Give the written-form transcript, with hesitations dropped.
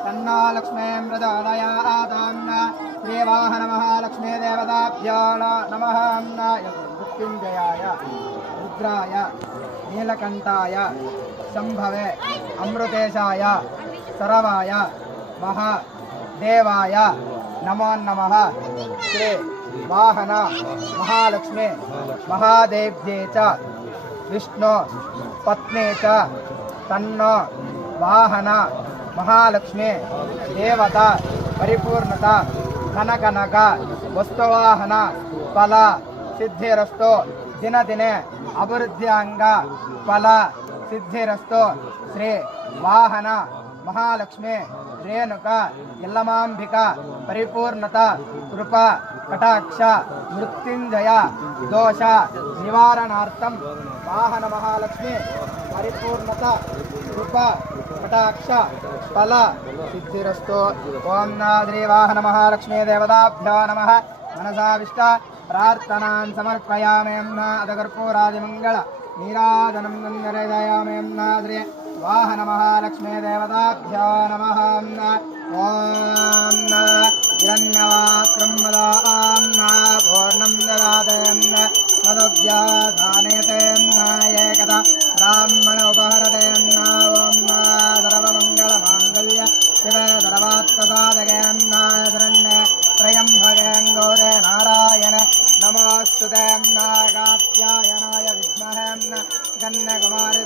तन्नो लक्ष्मीं प्रचोदयात्। श्रीवाहन महालक्ष्मी देवताभ्यो नमः। मृत्युंजयाय रुद्राय नीलकंठाय शंभवे अमृतेशाय सरवाय महादेवाय नमो नमः। श्री वाहन महालक्ष्मी महादेव्ये च विष्णु पत्नी च तन्नो वाहन महालक्ष्मी देवता परिपूर्णता कनकनक वस्तुवाहन फल सिद्धिरस्तु। दिन दिने अभिवृद्ध्यांग फल सिद्धिरस्तु। श्री वाहन महालक्ष्मी रेणुका यल्लमांबिका परिपूर्णता कृपा कटाक्ष मृत्युंजय दोष निवारणार्थं वाहन महालक्ष्मी परिपूर्णता कृपा कटाक्ष फल सिद्धिरस्तु। ओं श्री वाहन महालक्ष्मी देवताभ्यो नमः। मनसाविष्ट प्रार्थनान् समर्पयामि। अदकर्पूरादिमंगल नीराजनं नन्दयामि। श्री वाहन महालक्ष्मी देवताभ्यो नमः। ओं हिरण्यवात्रं पूर्णं ददाते मदव्याधानेते एकदा ब्राह्मण उपहरते। ओं सर्वमङ्गलमाङ्गल्य शिवे सर्वात्मसाधके शरण्ये त्र्यम्बके गौरे नारायण नमोऽस्तुते। कात्यायनाय विद्महे कन्याकुमारी